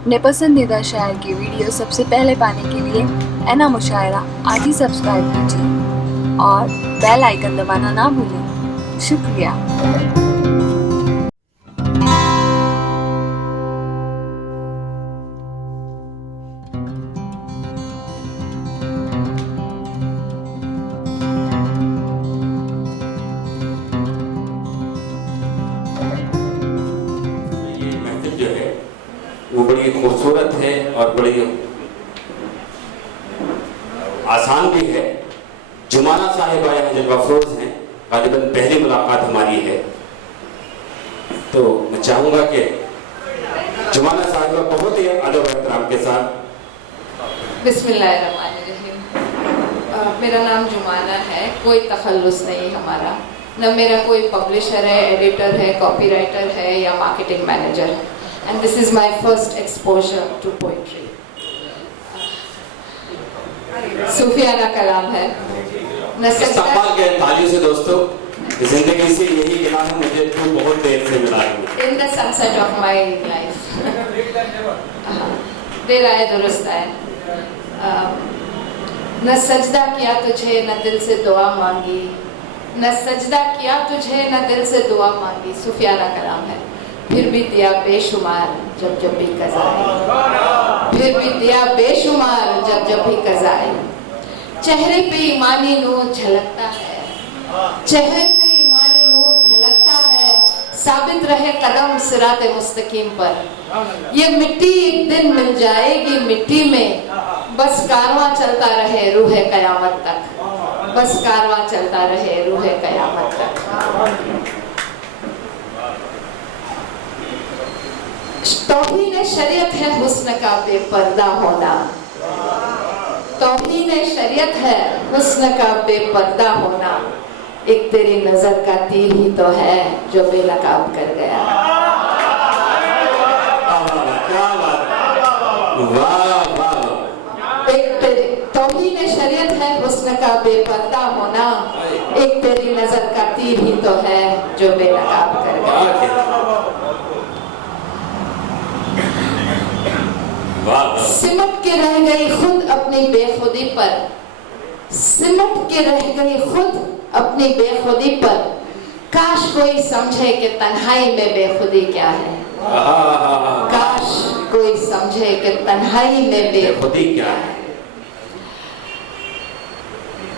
अपने पसंदीदा शायर की वीडियो सबसे पहले पाने के लिए एना मुशायरा आज ही सब्सक्राइब कीजिए और बेल आइकन दबाना ना भूलें। शुक्रिया। जो है वो बड़ी खूबसूरत है और बड़ी आसान भी है। जुमाना साहिबा यहाँ जलवा अफरोज हैं, गालिबन पहली मुलाकात हमारी है, तो मैं चाहूँगा कि जुमाना साहिबा बहुत ही अदब एहतराम के साथ। बिस्मिल्लाहिर्रहमानिर्रहीम। मेरा नाम जुमाना है, कोई तखल्लुस नहीं हमारा, न मेरा कोई पब्लिशर है, एडिटर है, कॉपीराइटर है या marketing manager. And this is my first exposure to poetry. सूफियाना कलाम है। इस्तेमाल के तालियों से दोस्तों, जिंदगी से यही गिला है मुझे, तो बहुत देर से मिला है। In the sunset of my life there आए दुरुस्त आए। न सजदा किया तुझे न दिल से दुआ मांगी, न सजदा किया तुझे न दिल से दुआ मांगी। सूफियाना कलाम है। फिर भी दिया बेशुमार जब जब भी कज़ा आई, फिर भी दिया बेशुमार जब जब भी कज़ा आई। चेहरे पे ईमानी नूर झलकता है, चेहरे पे ईमानी नूर झलकता है, साबित रहे कदम सिराते मुस्तकीम पर। ये मिट्टी एक दिन मिल जाएगी मिट्टी में, बस कारवां चलता रहे रूहे कयामत तक, बस कारवां चलता रहे रूहे कयामत तक। तौहीन शरीयत है हुस्न का बेपर्दा होना, तौहीन शरीयत है हुस्न का बेपर्दा होना। एक तेरी नजर का तीर ही तो है जो बेनकाब कर गया। एक तेरी तौहीन शरीयत है हुस्न का बेपर्दा होना, एक तेरी नजर का तीर ही तो है जो बेनकाब कर गया। सिमट के रह गई खुद अपनी बेखुदी पर, सिमट के रह गई खुद अपनी बेखुदी पर। काश कोई समझे कि तन्हाई में बेखुदी क्या है, काश कोई समझे कि तन्हाई में बेखुदी क्या है।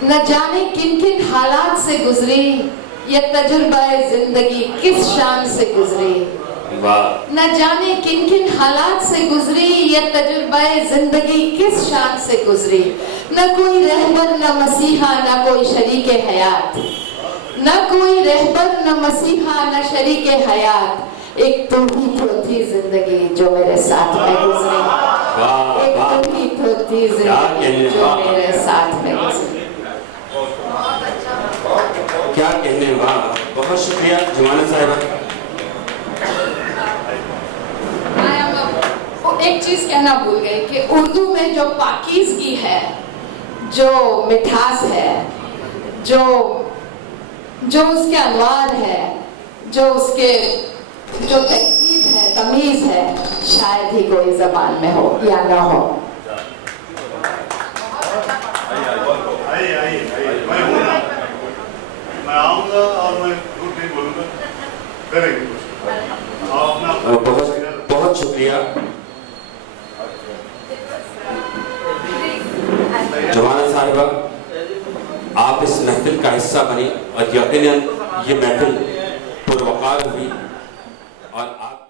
न जाने किन किन हालात से गुजरी ये तजुर्बा जिंदगी किस शान से गुजरी, न जाने किन किन हालात से गुजरी ये तजुर्बा जिंदगी किस शान से गुजरी। न कोई रहबर न मसीहा न कोई शरीके हयात, न कोई रहबर न मसीहा न शरीके हयात। एक तुम ही तो थी जिंदगी जो मेरे साथ में गुजरी, एक तुम ही तो थी जिंदगी जो मेरे साथ में गुजरी। क्या कहने, वाह, बहुत शुक्रिया जुमाना साहिबा। एक चीज कहना भूल गई कि उर्दू में जो पाकीज़गी है, जो मिठास है, जो उसके अनवार है, जो उसके जो तहजीब है, तमीज है, शायद ही कोई जबान में हो या ना हो। मैं आऊंगा और मैं कुछ नहीं बोलूंगा, करेंगे। बहुत बहुत शुक्रिया जुमाना साहिबा, आप इस महफिल का हिस्सा बनी और यकीनन ये महफिल पुरवकार हुई और आप